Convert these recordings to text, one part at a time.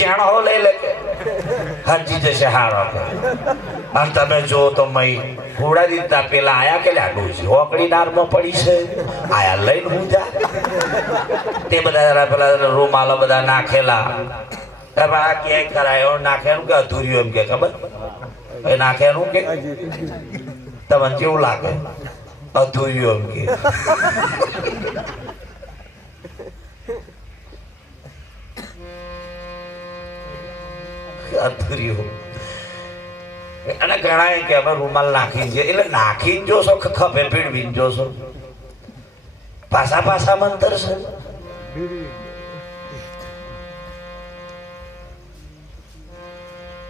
જાણો હો લઈ લે હરજી જશે હારો અને તમે જો તો મય ઘોડા દીધા પેલા આયા કે ડોસી હોકડી નારમાં પડી છે આયા લઈને હું જા તે બધા પેલા રૂમાલો બધા નાખેલા આ ક્યાંય કરાય નાખેલું કે અધૂર્યું એમ કે ખબર એ નાખેલું કે તમને કેવું લાગે અધૂર્યું એમ કે અધૂર્યું અને ઘણા કે અમે રૂમાલ નાખી છે એટલે નાખીને જોશો ખભે પીડવીને જોશો પાછા પાછા મંતર છે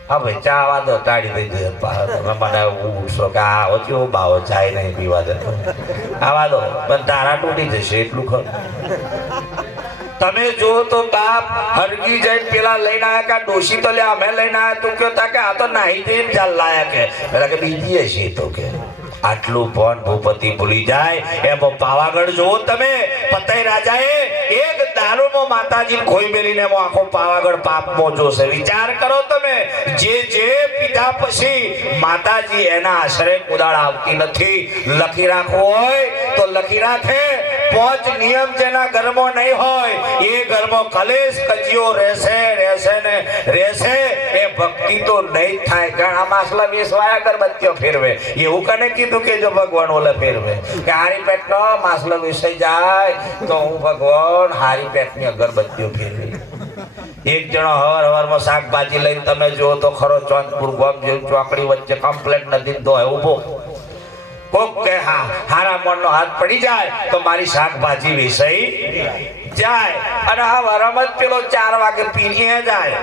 હા ભાઈ ચા આવા દો ટાળી દઈ દે મને ઉઠશો કે આવો કેવો બાવો ચાય નહીં પીવા દે આવા દો પણ તારા તૂટી જશે એટલું ખરું તમે જો તો બાપ હરગી જઈને પેલા લઈને આયા કે ડોશી તો લે અમે લઈને આયા તું કહેતા કે આ તો નાહી જઈને ચાલ લાયા કે પેલા કે બીજી હશે તો કે આટલું પણ ભૂપતિ ભૂલી જાય એમ પાવાગઢ જોવો તમે પતઈ રાજાએ એક દારૂમાં માતાજી ખોઈ મેલીને આખો પાવાગઢ પાપમાં જોશે વિચાર કરો તમે જે જે પીધા પછી માતાજી એના આશરે કુદાળ આવતી નથી લખી રાખવું હોય તો લખી રાખે 5 નિયમ જેના ઘરમાં નહીં હોય એ ઘરમાં કલેશ કજિયો રહેશે રહેશે ને રહેશે એ ભક્તિ તો નહીં થાય ઘણા માસલા બેસવાયા અગરબત્તીઓ ફેરવે એવું કને કીધું કે જો ભગવાન ઓલે ફેરવે કે હારી પેટનો માસલો વિસઈ જાય તો હું ભગવાન હારી પેટની અગરબત્તીઓ ફેરવી એક જણો હવારમાં શાકભાજી લઈને તમે જો તો ખરો ચોંદપુર ગામ જેવું ચોકડી વચ્ચે કમ્પ્લેટ નથી તો ઉભો કોક કે હા હારા મનનો હાથ પડી જાય તો મારી શાકભાજી વિસઈ જાય અને હા વરમત પેલો 4 વાગે પીને જાય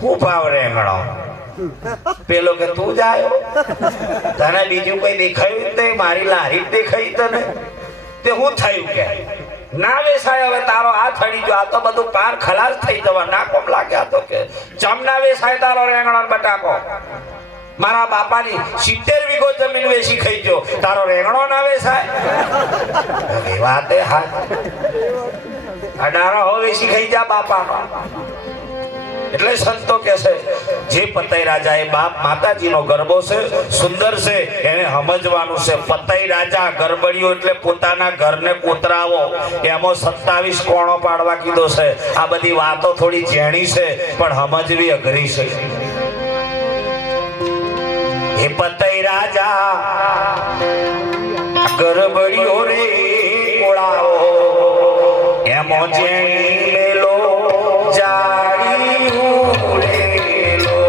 હું ભાવ રેંગણો પેલો કે તું જાય તને બીજું કઈ દેખાયું નહીં મારી લારી જ દેખાઈ તને તે હું થયું કે ના વેસાય હવે તારો હાથ હડી ગયો આ તો બધું પાર ખલાસ થઈ જવા ના કોમ લાગે આ તો કે ચમ ના વેસાય તારો રેંગણો બટાકો મારા બાપાની 70 વીઘો જમીન વેચી ખાઈ ગયો તારો રેંગણો ના વેસાય એ વાત એ હા 18 હો વેચી ખાઈ જા બાપાનો એટલે સંતો કે છે જે પતઈ રાજા એ બાપ માતાજીનો ગરબો છે સુંદર છે એને સમજવાનું છે પતઈ રાજા ગરબડિયો એટલે પોતાના ઘરને કોતરાવો એમાં 27 કોણો પાડવા કીધો છે આ બધી વાતો થોડી ઝેણી છે પણ સમજવી અઘરી છે હે પતઈ રાજા ગરબડિયો રે કોળાવો એમાં ઝેણી મેલો જાડી ઉડેલો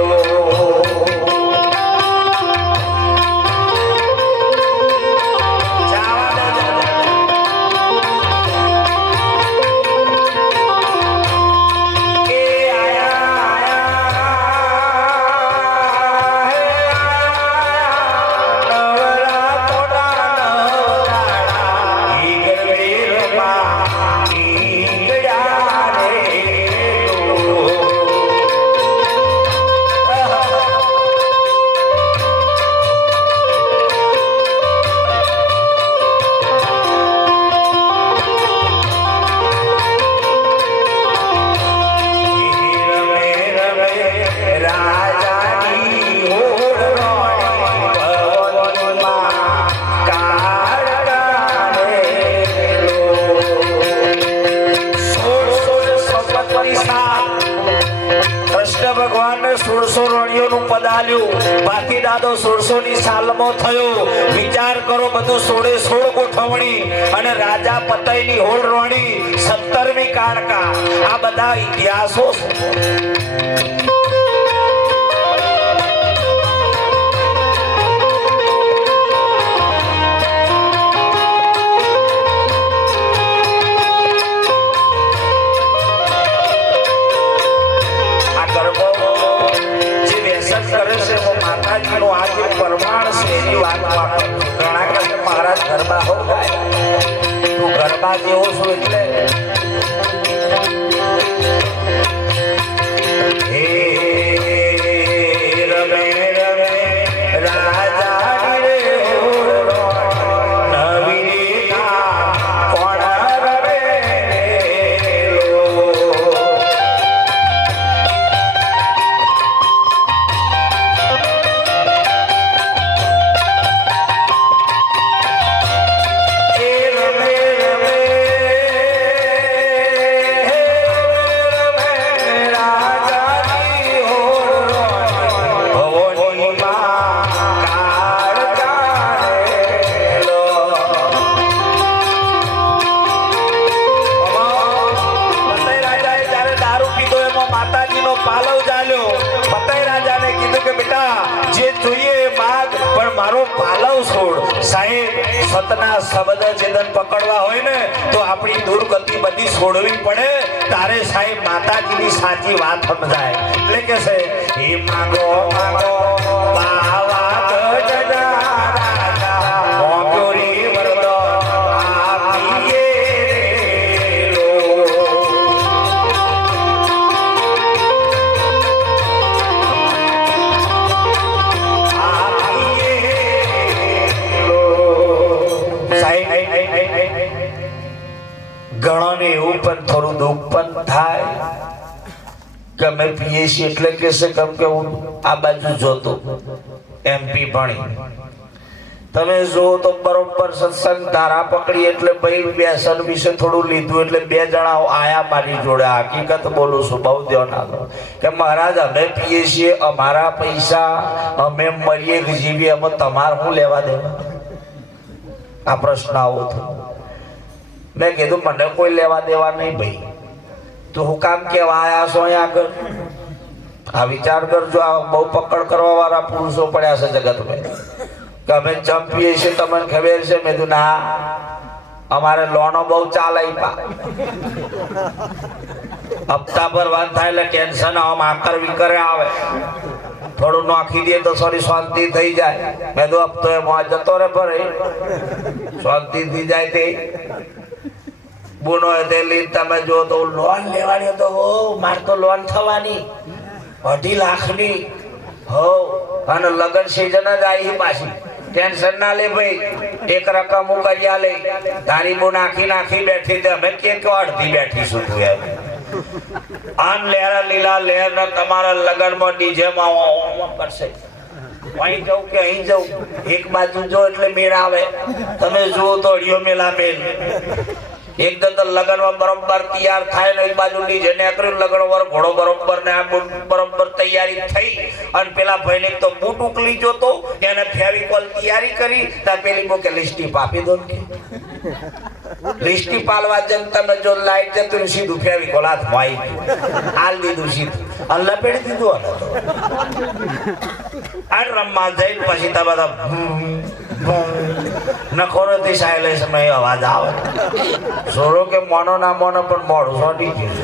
બાકી દાદો 1600 ની સાલમાં થયો વિચાર કરો બધું 16 ગોઠવણી અને રાજા પતઈ ની હોળ રોણી 17મી કાળકા આ બધા ઇતિહાસો માતાજીનો આ જે પરમાણ છે એની વાત ઘણા કે મહારાજ ગરબા હો ગાય તું ગરબા જેવો છું એટલે હે રમે રમે રાજા રે નવી કોણ રમે પાલવ ચાલ્યો. પતઈ રાજાને કીધું કે બેટા જે જોઈએ એ માગ, પણ મારો પાલવ છોડ. સાહેબ, સતના શબ્દ જેદન પકડવા હોય ને તો આપણી દુર્ગતિ બધી છોડવી પડે. તારે સાહેબ માતાજીની સાચી વાત સમજાય. એટલે કે છે એ માગો માગો પાવા ઘણોને એવું પણ થોડું દુઃખ પણ થાય કે અમે પીએ છીએ. એટલે કે છે કેમ કે હું આ બાજુ જોતો MP ભણી, તમે જો તો બરોબર સત્સંગ ધારા પકડી એટલે ભાઈ વ્યસન વિશે થોડું લીધું એટલે બે જણા આયા મારી જોડે. હકીકત બોલું છું, બહુ ધ્યાન આપો કે મહારાજ અમે પીએ છીએ, અમારા પૈસા, અમે મરીએ જીવીએ, અમે તમારે શું લેવા દેવા? આ પ્રશ્ન આવો થયો. મેં કીધું મને કોઈ લેવા દેવા નહીં ભાઈ, તો હું કામ કેવા આયા છો અહીંયા આગળ? આ વિચાર કરજો. આ બહુ પકડ કરવા વાળા પુરુષો પડ્યા છે જગતમાં કે અમે ચંપીએ છીએ, તમને ખબર છે? મેં કીધું ના, અમારે લોનો બહુ ચાલે. હપ્તા ભરવાનું થાય એટલે ટેન્શન આમ આકર વિકરે આવે. થોડું નાખી દે તો સોરી શાંતિ થઈ જાય. મેં તો હપ્તો એમાં જતો રે ભરે શાંતિ થઈ જાય. તે બુનો તે લીધ તમે જો તો લોન લેવાની તો હો મારે તો લોન થવાની 2.5 લાખની હો, અને લગન સિઝન જ આવી પાછી. ટેન્શન ના લે ભાઈ, એક રકમ હું કરી લે. તારી બુ નાખી નાખી બેઠી તે અમે કે અડધી બેઠીશું તું એમ. આન લેરા લીલા લેર ને તમારા લગનમાં ડીજે માં કરશે. અહીં જવું કે અહીં જવું, એક બાજુ જો એટલે મેળ આવે. તમે જુઓ તો અડિયો મેલા મેલ. એકદમ તો લગનમાં બરોબર તૈયાર થાય ને એક બાજુ ડીજે ને કર્યું, લગન વર ઘોડો બરોબર ને બરોબર તૈયારી થઈ. અને પેલા ભાઈને તો બૂટ ઉકલી જોતો, એને ફેવિકોલ તૈયારી કરી. ત્યાં પેલી બોકે લિસ્ટી આપી દો ને. લિસ્ટી પાલવા જન તમે જો લાઈટ જતું સીધું ફેવિકોલ હાથમાં આવી હાલ દીધું સીધું અને લપેડી દીધું. આ રમવા જઈને પછી તમે નખોરોથી સાયલેન્સ માં અવાજ આવે. સોરો કે મોનો ના મોનો પણ મોડું સોટી ગયું.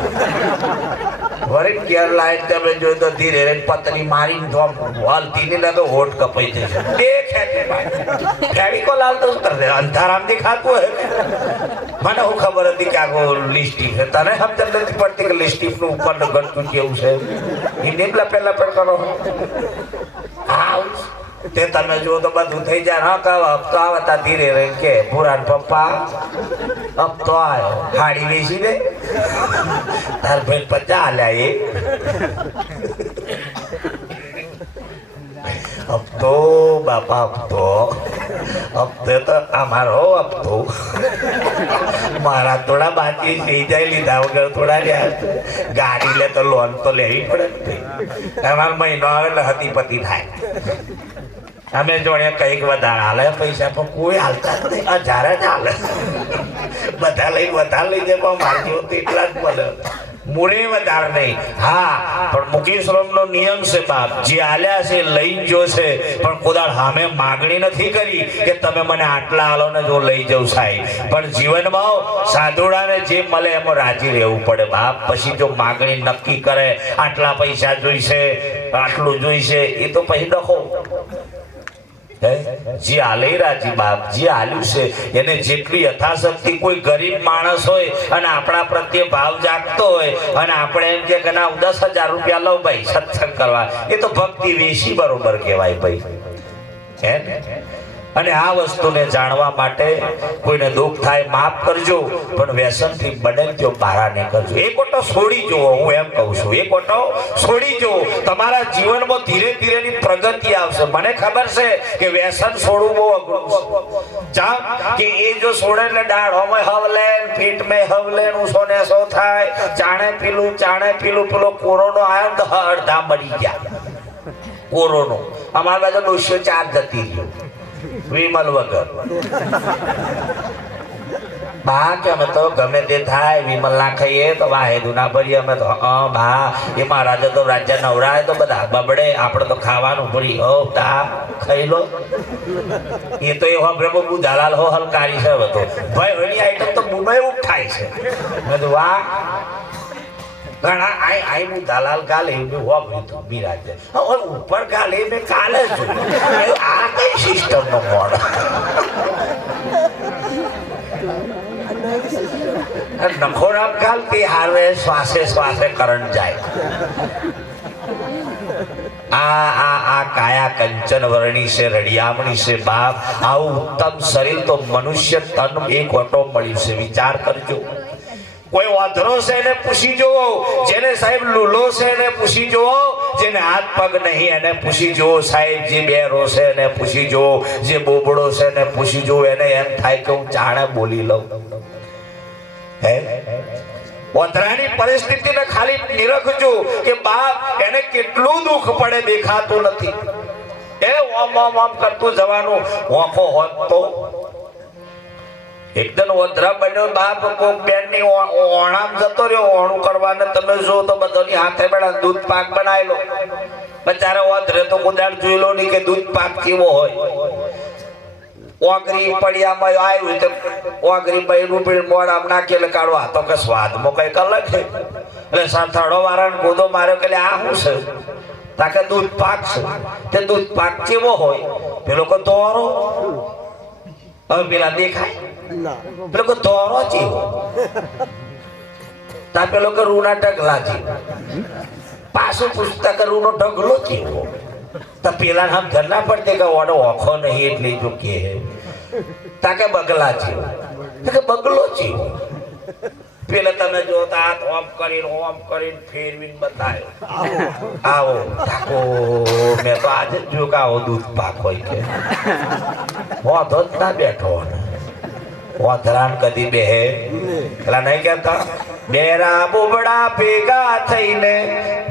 વળી કેર લાઈટ તમે જોઈ તો ધીરે પતરી મારીને હલતી ને તો હોઠ કપાઈ જશે. ફેવિકોલ હાલ તો શું કરશે? અંધારામ દેખાતું હોય. મને હું ખબર હતી કે આખો લિસ્ટીફ છે. તને સમજ નથી પડતી કે લિસ્ટીફ નું ઉપર ઘટતું કેવું છે? એને પેલા પણ કરો તે તમે જુઓ તો બધું થઈ જાય. હા કહો હપ્તો આવે તા ધીરે રહીને કે પુરાણ પપ્પા હપ્તો આવ્યો, હાડી વેચી દે. તાર ભાઈ 50 આલ્યા એ હપ્તો. બાપા હપ્તો હપ્તે તો અમારો હપ્તો. મારા થોડા બાકી થઈ જાય, લીધા વગર થોડા રહ્યા. ગાડી લે તો લોન તો લેવી પડે. અમારો મહિનો આવે એટલે હતી પતિ થાય. અમે જોડે કઈક વધારે હાલે પૈસા, પણ કોઈ હાલતા જ નહીં. 1000 જ હાલે. બધા લઈ વધારે લઈ જાય, પણ મારી જેવો તો એટલા જ મળે. મૂળે વધારે નહીં. હા, પણ મુકેશ નો નિયમ છે બાપ, જે હાલ્યા છે લઈ જોશે, પણ કોદાળ સામે માગણી નથી કરી કે તમે મને આટલા હાલો ને જો લઈ જવું સાહેબ. પણ જીવનમાં સાધુડાને જે મળે એમાં રાજી રહેવું પડે બાપ. પછી જો માગણી નક્કી કરે આટલા પૈસા જોઈશે, આટલું જોઈશે, એ તો પછી ડખો. જે હાલે રાજી બાપ, જે હાલ્યું છે એને જેટલી યથાશક્તિ. કોઈ ગરીબ માણસ હોય અને આપણા પ્રત્યે ભાવ જાગતો હોય અને આપણે એમ કે ના 10,000 રૂપિયા લઉં ભાઈ સત્સંગ કરવા, એ તો ભક્તિ વેશી બરોબર કહેવાય ભાઈ. હે અને આ વસ્તુને જાણવા માટે કોઈને દુઃખ થાય માફ કરજો, પણ વ્યસનથી બને તો બહાર નીકળજો. એક ઓટો છોડી જુઓ, હું એમ કહું છું, એક ઓટો છોડી જુઓ. તમારા જીવનમાં ધીરે ધીરેની પ્રગતિ આવશે. મને ખબર છે કે વ્યસન છોડવું બહુ અઘરું છે. કે એ જો છોડે એટલે દાઢોમાં હવલે, પીઠમાં હવલે, ઊંસો ને સો થાય. ચાણે પીલું પેલો કોરોનો આવ્યો તો અડધા મરી ગયા. કોરોનો અમારા બાજુ 204 જતી રહ્યો વિમલ વગર. બા કે અમે તો ગમે તે થાય વિમલ ના ખાઈએ તો વાહેદુ ના ભરીએ અમે તો બા એ મહારાજે તો રાજ્ય નવરાય તો બધા બબડે આપણે તો ખાવાનું ભરી તા ખાઈ લો એ તો એવો બહુ દલાલ હો હલકારી છે બધો ભાઈ એની આઈટમ તો બુનો એવું થાય છે બધું વાહ ઘણા આઈ હું દલાલ કાલે એવું હોગ્યું હતું બિરાજે ઉપર કાલે મેં કાલે છું આ કઈ સિસ્ટમ નો મોડ નખોરામ કાલ તે હારવે શ્વાસે શ્વાસે કરંટ જાય આ કાયા કંચન વર્ણી છે રડિયામણી છે બાપ આવું ઉત્તમ શરીર તો મનુષ્ય તન એક વટો મળ્યું છે વિચાર કરજો કોઈ વાંધરો છે એને પૂછી જુઓ જેને સાહેબ લૂલો છે એને પૂછી જુઓ જેને હાથ પગ નહીં એને પૂછી જુઓ સાહેબ જે બેરો છે એને પૂછી જુઓ જે બોબડો છે એને પૂછી જુઓ એને એમ થાય કે હું જાણે બોલી લઉં હે વધરાની પરિસ્થિતિને ખાલી નિરખજો કે બાપ એને કેટલું દુઃખ પડે દેખાતું નથી એ ઓમ ઓમ ઓમ કરતું જવાનું ઓખો હોત તો એકદમ વધરા બન્યો બાપ કોક બેન ની ઓણામ જતો રહ્યો ઓણું કરવાને તમે જો તો બધાની હાથે બેડા દૂધ પાક બનાવી લો બચારા વધરે તો કુદાડ જોઈ લો નહીં કે દૂધ પાક કેવો હોય ઓગરી પડિયામાં આવ્યું તો ઓગરી બૈરું પીડ મોડામાં નાખી કાઢવા તો કે સ્વાદમાં કઈક અલગ છે એટલે સાંથાડો વાળાને ગોદો માર્યો કે આ શું છે તાકે દૂધ પાક છે તે દૂધ પાક કેવો હોય પેલો કે દોરો હવે પેલા દેખાય પેલો કે દોરો જેવો તા પેલો કે રૂના ઢગલા જેવો પાછું પૂછતા કે રૂનો ઢગલો જેવો તો પેલા હમ ધરના પડતે કે ઓડો ઓખો નહીં એટલે જો કે તાકે બગલા જેવો કે બગલો જેવો પેલા તમે જોતા હાથ ઓમ કરીને ફેરવીને બતાવ્યો આવો ઠાકો મેં તો આજે જ જો કે આવો દૂધ પાક હોય કે વાંધો જ ના બેઠો વાંધરાન કદી બેહે પેલા નહીં કહેતા બેરા બોબડા ભેગા થઈને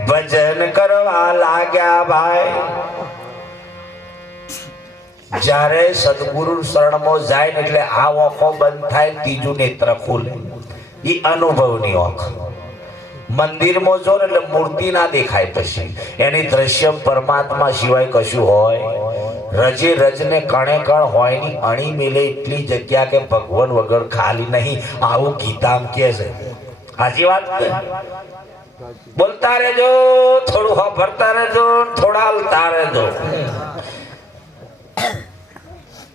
ભજન કરવા લાગ્યા ભાઈ જ્યારે સદગુરુ શરણમાં જાય ને એટલે આ ઓખો બંધ થાય ત્રીજું નેત્ર ખુલે એ અનુભવની ઓખ મંદિરમાં જો ને એટલે મૂર્તિ ના દેખાય પછી એની દ્રશ્ય પરમાત્મા સિવાય કશું હોય રજે રજને કણે કણ હોય ની અણી મેલે એટલી જગ્યા કે ભગવાન વગર ખાલી નહીં આવું ગીતામ કે છે સાચી વાત બોલતા રહેજો થોડું ભરતા રહેજો થોડા હલતા રહેજો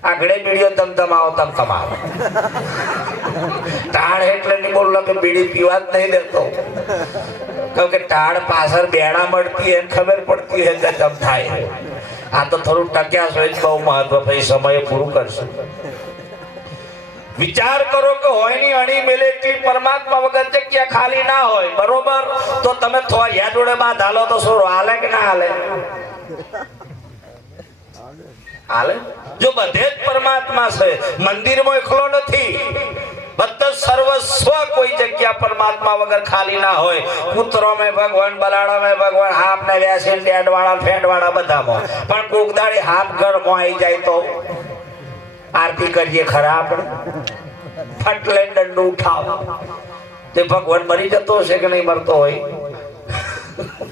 આગળ બીડીઓ તમતમાવો તમતમાવો ટાળ એટલે નહીં બોલો કે બીડી પીવા જ નહીં દેતો કહું કે ટાળ પાછળ બેડા મળતી એને ખબર પડતી હે કે તમ થાય આ તો થોડું ટક્યા છો બહુ મહત્વ પછી સમય પૂરું કરશું વિચાર કરો કે હોય ની અણી મેલે એટલી પરમાત્મા વગર જગ્યા ખાલી ના હોય બરોબર તો તમે થોડા યાદ જોડે બાદ હાલો તો શું હાલે કે ના હાલે હાલે જો બધે જ પરમાત્મા છે મંદિરમાં એકલો નથી બધા સર્વસ્વ કોઈ જગ્યા પરમાત્મા વગર ખાલી ના હોય કૂતરો મેં ભગવાન બલાડો મેં ભગવાન હાફ ને વેસીન ડેડ વાળા ફેટ વાળા બધામાં પણ કોક દાડી હાફ ઘરમાં આવી જાય તો આરતી કરીએ ખરા આપણે ફટલે દંડ ઉઠાવ તે ભગવાન મરી જતો હશે કે નહીં મરતો હોય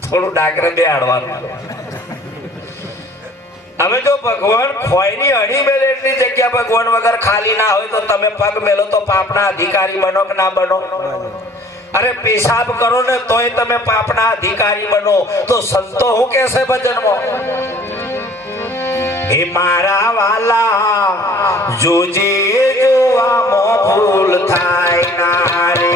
થોડું ડાકરે બેહાડવાનું અમે જો ભગવાન ખોયની અણી મેલે એટલી જગ્યા ભગવાન વગર ખાલી ના હોય તો તમે પગ મેલો તો પાપના અધિકારી બનો કે ના બનો અરે પેશાબ કરો ને તોય તમે પાપના અધિકારી બનો તો સંતો હું કહેશે ભજનમાં હે મારા વાલા જોજે જોવામાં ભૂલ થાય ના રે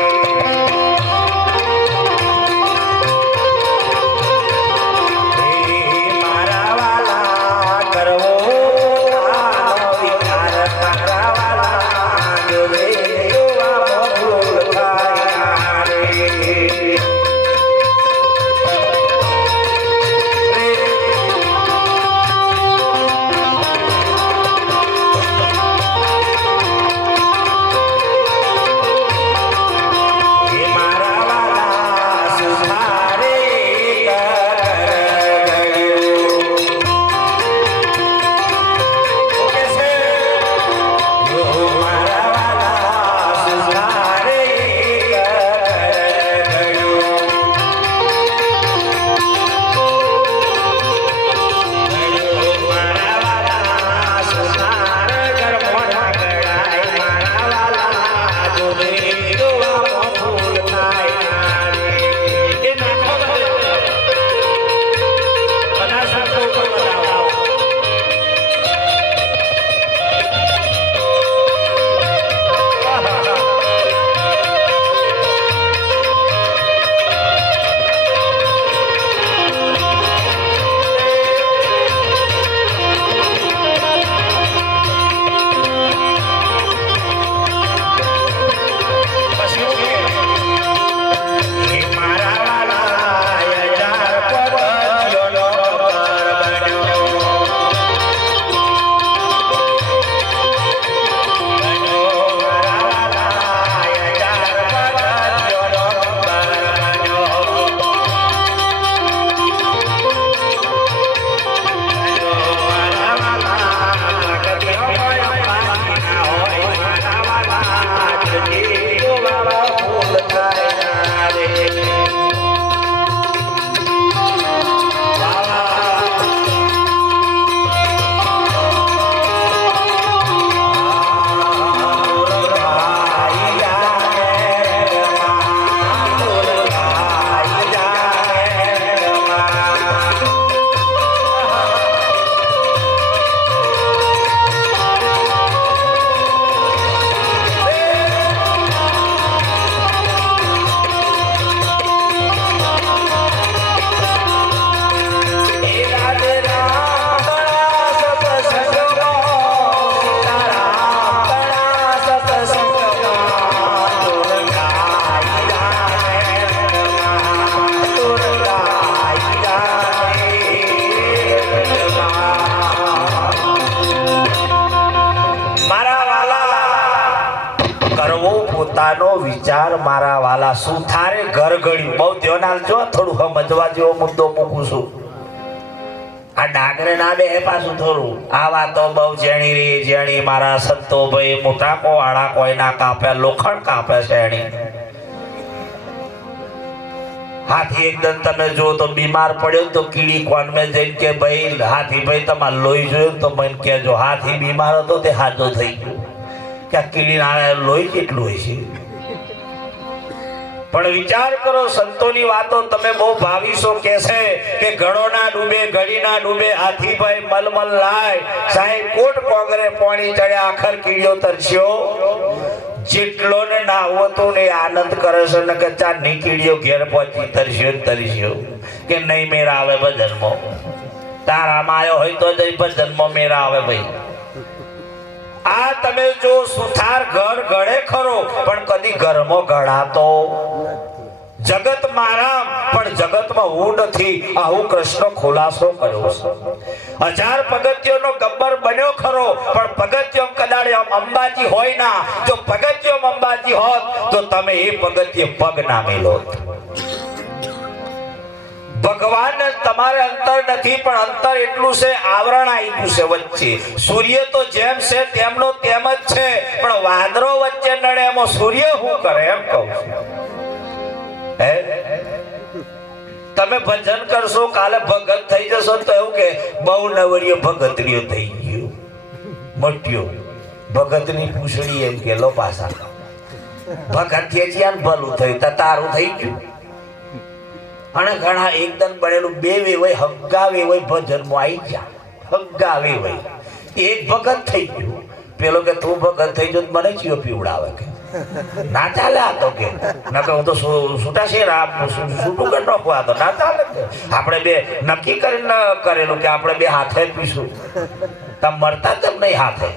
વિચાર મારા વાલા સુથારે ઘર ગળ્યું. બહુ ધ્યાન આલજો, થોડું સમજવા જેવો મુદ્દો મૂકું છું. આ ડાગરે ના બે પાછું થોડું આ વાતો બહુ જેણી રે જેણી મારા સંતો ભાઈ મોટા કોવાળા કોઈના કાપે લોખંડ કાપે છે એની. હાથી એકદમ તમે જો તો બીમાર પડ્યો તો કીડી કોણ મેં જઈને કે ભાઈ હાથી ભાઈ તમારે લોહી જોયું તો મને કહેજો. હાથી બીમાર હતો તે હાજો થઈ ગયો કે આ કીડી ના લોહી કેટલું હોય છે. પણ વિચાર કરો, સંતોની વાતો તમે બહુ ભાવીશો કે છે કે ઘડો ના ડૂબે ઘડી ના ડૂબે હાથીભાઈ મલમલ લાય સાહેબ કોટ કોંગરે પાણી ચડ્યા આખર કીડીઓ તરસ્યો. જેટલો ને નાવો તો ને આનંદ કરે છે ને કે ચારની કીડીઓ ઘેર પહોંચી તરસ્યો કે નહીં મેરા આવે ભજનમાં. તારામાં આવ્યો હોય તો જઈ ભજનમાં મેરા આવે ભાઈ. આ તમે જો સુથાર ઘર ગળે ખરો પણ કદી ઘરમાં ગળાતો. જગત મારા પણ જગતમાં હું નથી, આવું કૃષ્ણ ખુલાસો કર્યો છે. 1000 પગથિયાનો ગબ્બર બન્યો ખરો પણ પગથિયો કદાચ અંબાજી હોય ના. જો પગથિયો અંબાજી હોત તો તમે એ પગથિયે પગ ના મેલોત. ભગવાન તમારે અંતર નથી પણ અંતર એટલું છે આવરણ આપ્યું છે વચ્ચે. સૂર્ય તો જેમ છે તેમનો તેમ જ છે પણ વાદળો વચ્ચે નડે એમાં સૂર્ય શું કરે એમ કહું છું. તમે ભજન કરશો કાલે ભગત થઈ જશો તો એવું કે બહુ નવરીઓ ભગતરીઓ થઈ ગયો મોટ્યો ભગતની પૂછડી એમ કે લો પાછા ભગત થયા ભલું થયું તારું થઈ ગયું. અને ઘણા એકદમ બનેલું બે વેવાય હગાવે હોય ભજનમાં આવી ગયા હગાવે હોય એક ભગત થઈ ગયું. પેલો કે તું ભગત થઈ જો મને ચિયો પીવડાવે કે ના ચાલે. આ તો કે ના કે હું તો છૂટા છે છૂટું કે નોખું. આ તો ના ચાલે. આપણે બે નક્કી કરીને કરેલું કે આપણે બે હાથે પીશું. તમે મરતા તેમ નહીં હાથે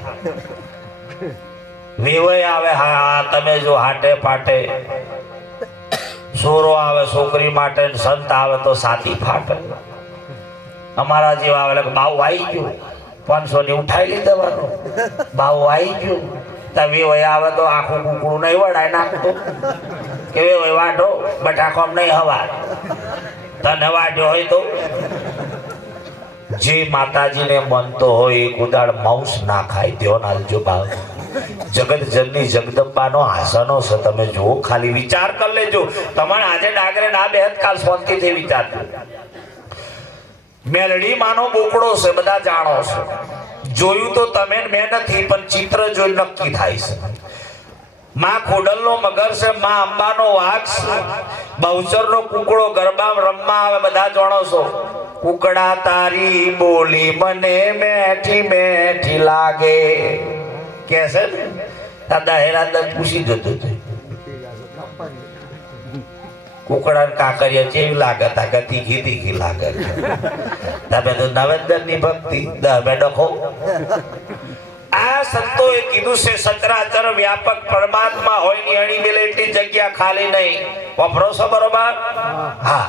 વેવાય આવે. હા તમે જો હાટે પાટે સોરો આવે છોકરી માટે, સંત આવે તો સાથી ફાટે. અમારા જેવા આવે બાવ આવી ગયું 500 ની ઉઠાઈ લઈ દેવાનો. બાવ આવી ગયું તમે આવે તો આખું કુકડું નહીં વડાય નાખતું કે વાઢો બટાકો નહીં હવા તને વાઢ્યો હોય તો. જે માતાજીને મનતો હોય એક ઉદાડ માઉસ ના ખાય ધ્યાન આલજો બાવ. જગત જનની જગદંબાનો આસનો છે. તમે જુઓ ખાલી વિચાર કરી લેજો. તમારે આજે ડાગરે ના બેહત કાલ શાંતિથી વિચારજો. મેલડી માનો બોકડો છે બધા જાણો છો. જોયું તો તમે મેં નથી પણ ચિત્ર જોઈ નક્કી થાય છે. માં ખોડલનો મગર છે, માં અંબાનો વાઘ છે, બહુચરનો કુકડો ગરબામાં રમવા આવે બધા જાણો છો. કુકડા તારી બોલી મને મેઠી મેઠી લાગે કે છે ને દાદા હેરાદન પૂછી જતો હતો કુકડા કાકરિયા કેવી લાગે તા કે તીખી તીખી લાગે. તમે તો નવેન્દ્રની ભક્તિ દમે ડખો. આ સંતોએ કીધું છે સચરાચર વ્યાપક પરમાત્મા હોય ની અણી મેલે એટલી જગ્યા ખાલી નહીં. વપરો છો બરોબર? હા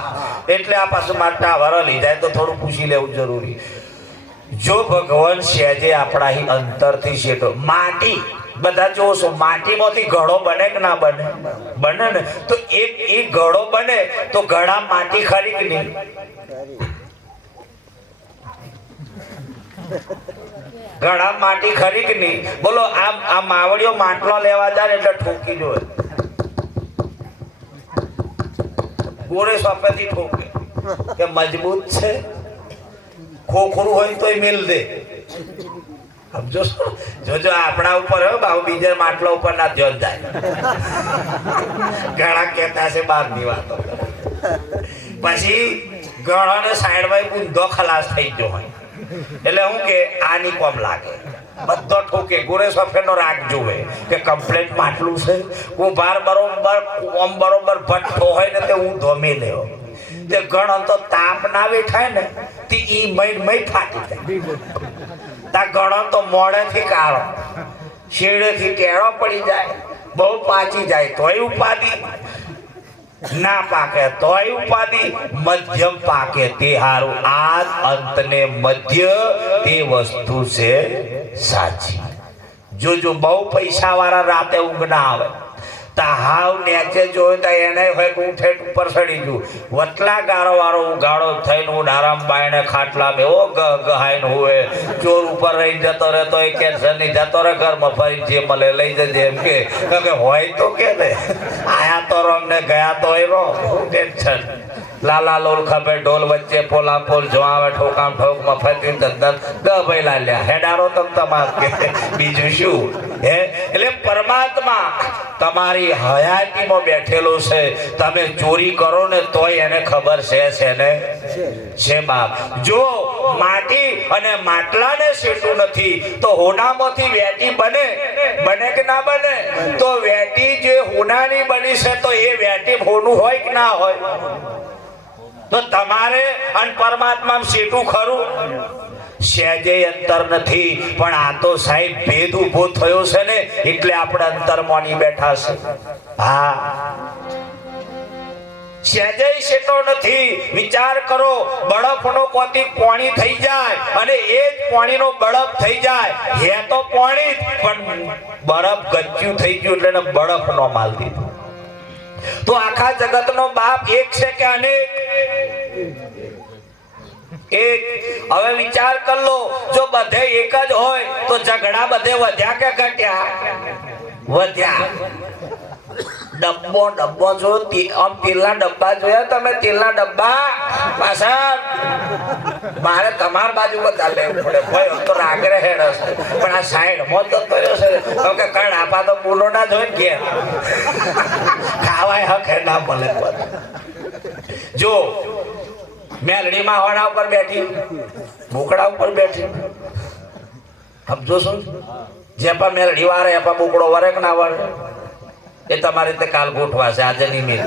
એટલે આ પાછું માટા વરલી જાય તો થોડું પૂછી લેવું જરૂરી. જો ભગવાન સહેજે આપણા અંતરથી શેઠો માટી બધા જોશો માટીમાંથી ઘડો બને કે ના બને? બને ને. તો એક ઘડો બને તો ઘડા માટી ખરી કે નહીં? ઘડા માટી ખરી કે નહીં? બોલો આ માવડીઓ માટલો લેવા જાય એટલે ઠોકી જોવે ગોળે સફેદી ઠોકે કે મજબૂત છે. ખોખરું હોય તો મેલ દે. જોજો આપણા ઉપર હો બાબુ બીજા માટલા ઉપર ના જોન જાય. ઘણા કહેતા છે બહારની વાતો. પછી ઘણાને સાઈડમાં ઊંધો ખલાસ થઈ ગયો હોય એટલે હું કે આની કોમ લાગે બધો ઠોકે. ગોરે સફેદનો રાગ જોવે કે કમ્પ્લેટ માટલું છે. હું બાર બરોબર ઓમ બરોબર ભઠ્ઠો હોય ને તે હું ધોમી લેવો. તે ઘણો તો તાપ ના વેઠાય ને તે ઈ મય ફાટી જાય. તા ઘણો તો મોડેથી કાળો શેડેથી ટેળો પડી જાય. બહુ પાચી જાય તોય ઉપાધિ, ના પાકે તોય ઉપાધિ, મધ્યમ પાકે તે હારું. આદ અંતને મધ્ય તે વસ્તુ છે સાચી. જો બહુ પૈસા વાળા રાતે ઊંઘ ના આવે તા હાવ નેચે જોયું તો એને હોય ઉઠે ઉપર ચડી ગયું વટલા ગારો વાળો ઉગાડો થઈને હું આરામ બાયણે ખાટલા બે ઓ ગહાઈને હુએ ચોર ઉપર રહી જતો રહે તો એ કેન્સર ની જતો રહે ઘરમાં ફરી જે મળે લઈ જજે એમ કે હોય તો કે ને આયા તો રંગ ને ગયા તો એ રો ટેન્શન લાલા લોલ ખપે ઢોલ વચ્ચે પોલા પોલ જો આવે ઠોકામ ઠોક મફતી દંદન ભાઈ લાલ્યા હેડારો તમ તમાર કે બીજું શું હે એટલે પરમાત્મા તમારી હયાતીમાં બેઠેલો છે તમે ચોરી કરો ને તોય એને ખબર છે ને છે બાપ જો માટી અને માટલાને શેઠું નથી તો હોનામાંથી વેટી બને કે ના બને તો વેટી જે હોનાની બની છે તો એ વેટી હોનું હોય કે ના હોય તો તમારે અને પરમાત્મા શેઠું ખરું સહેજે અંતર નથી પણ આ તો સાહેબ ભેદ ઉભો થયો છે ને એટલે આપણે અંતરમાંની બેઠા છે હા સહેજે શેઠો નથી વિચાર કરો બળફનો કોતી પાણી થઈ જાય અને એ જ પાણીનો બળફ થઈ જાય હે તો પાણી પણ બરફ ગચ્યું થઈ ગયું એટલે બળફ નો માલ દીધો તો આખા જગતનો બાપ એક છે કે અનેક એક હવે વિચાર કર લો જો બધે એક જ હોય તો ઝઘડા બધે વધ્યા કે ઘટ્યા વધ્યા ડબ્બો જો આમ તેલના ડબ્બા જોયા તમે તેલના ડબ્બા પાછા મારે તમાર બાજુ બધા લેવું પડે ભાઈ તો રાગરે હેડ હશે પણ આ સાઈડ મોત તો કર્યો છે કે કણ આપા તો બોલો ના જોઈ ને ઘેર ખાવાય હકે ના મળે જો મેલડીમાં હોના ઉપર બેઠી બોકડા ઉપર બેઠી સમજો શું જે પણ મેલડી વારે એપા બોકડો વરે કે ના વરે એ તમારી રીતે કાલ ગોઠવા છે આજે નહીં મેળ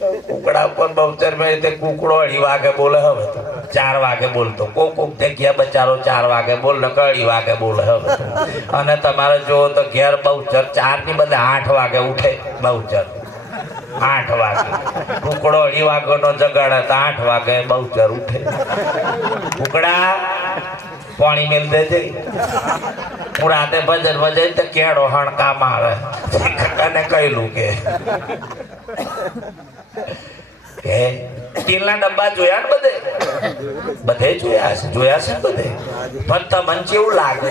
કુકડા ઉપર બહુચર મેં રીતે કુકડો 2:30 વાગે બોલે હવે 4 વાગે બોલતો કોક જગ્યા બચારો 4 વાગે બોલ ને 2:30 વાગે બોલે હવે અને તમારે જો તો ઘેર બહુચર 4 ની બદલે 8 વાગે ઉઠે બહુચર 8 વાગે કુકડો 2:30 વાગ્યાનો જગાડે તો 8 વાગે બહુચર ઉઠે કુકડા પાણી મેલ દેજે હું રાતે ભજન વજાઈ તો કેળો હણકામાં આવે અને કહેલું કે તેલના ડબ્બા જોયા ને બધે જોયા છે બધે પણ તમને કેવું લાગે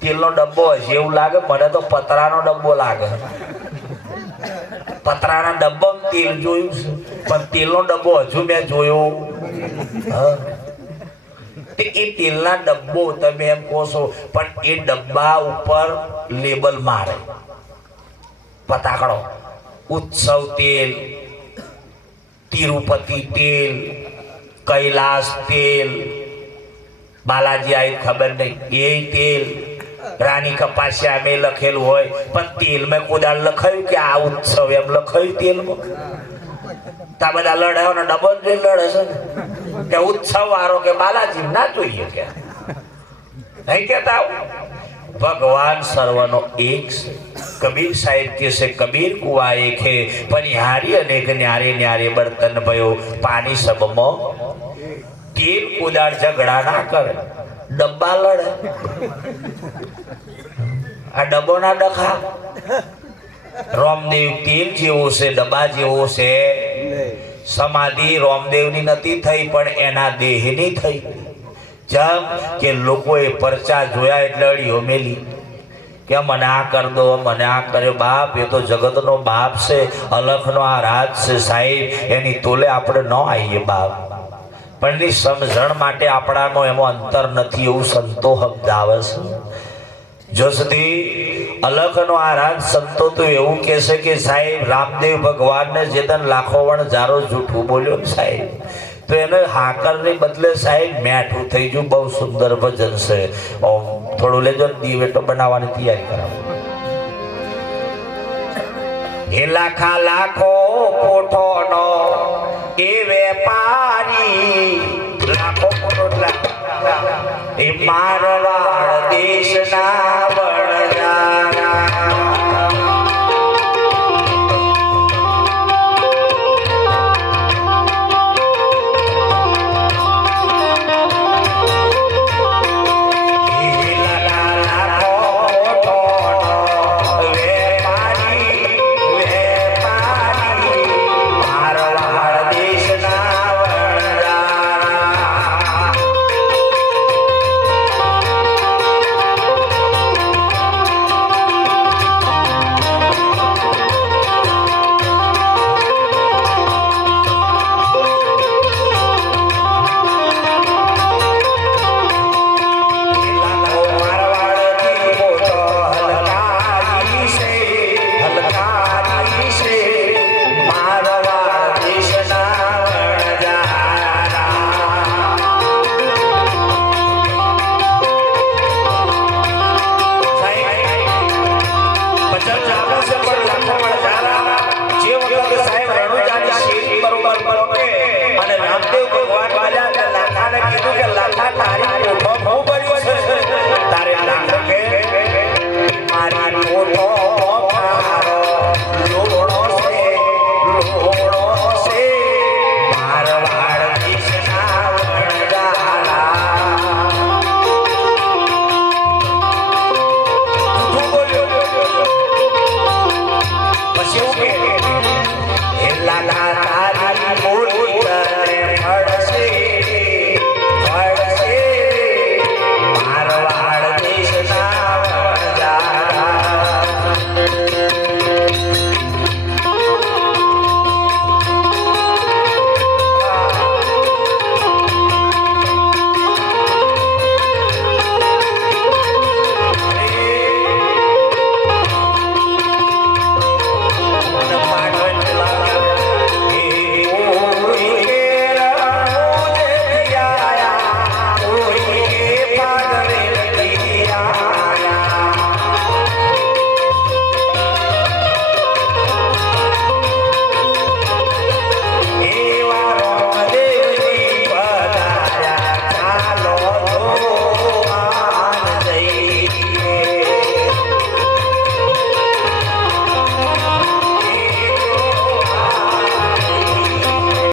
તેલનો ડબ્બો હશે એવું લાગે મને તો પતરાનો ડબ્બો લાગે પતરાના ડબ્બામાં તેલ જોયું છે પણ તેલનો ડબ્બો હજુ મેં જોયો એ તેલના ડબ્બો તમે એમ કહો છો પણ એ ડબ્બા ઉપર લેબલ મારે પતાકડો ઉત્સવ તેલ તિરુપતિ તેલ કૈલાસ તેલ બાલાજી આવી ખબર નહીં એ તેલ રાની કપાસિયા મેં લખેલું હોય પણ તેલ મેં કોદાળ લખાયું કે આ ઉત્સવ એમ લખાયું તેલમાં તા બધા લડે ને ડબલ લડે છે કે ઉત્સવ વાળો કે બાલાજી ના જોઈએ કે નહીં કેતા भगवान सर्वनो एक से कबीर साहित्य से कबीर कुआ एक है परिहारी अनेक न्यारे न्यारे बर्तन भयो पानी सब मो तेल कुदार झगड़ा ना करे डब्बा लड़े आ डब्बो ना डखा रामदेव तेल जेवो से डब्बा जेवो से समाधि रामदेव नी नती थई पण एना देह नी थई जब के लोकोए परचा जोया એટલે અડીઓ મેલી કે મને આ કર દો મને આ કરે બાપ એ તો જગતનો બાપ છે અલખનો આ રાજ છે સાહેબ એની તોલે આપણે ન આવીએ બાપ પણ ની સમજણ માટે આપણાનો એમાં અંતર નથી એવું સંતો સમજાવે છે જો સુધી અલખનો આ રાજ સંતો તો એવું કહેશે કે સાહેબ રામદેવ ભગવાનને જેદન લાખો વણ જારો જૂઠું બોલ્યો સાહેબ तो એને હાકરની બદલે સાહેબ મેઠું થઈ ગયું બહુ સુંદર ભજન છે થોડું લેજો દીવેટો બનાવવાની તૈયારી કરાવો એ લાખા લાખો કોઠોનો એ વેપારી લાખો કોઠો એ મારવાડ દેશના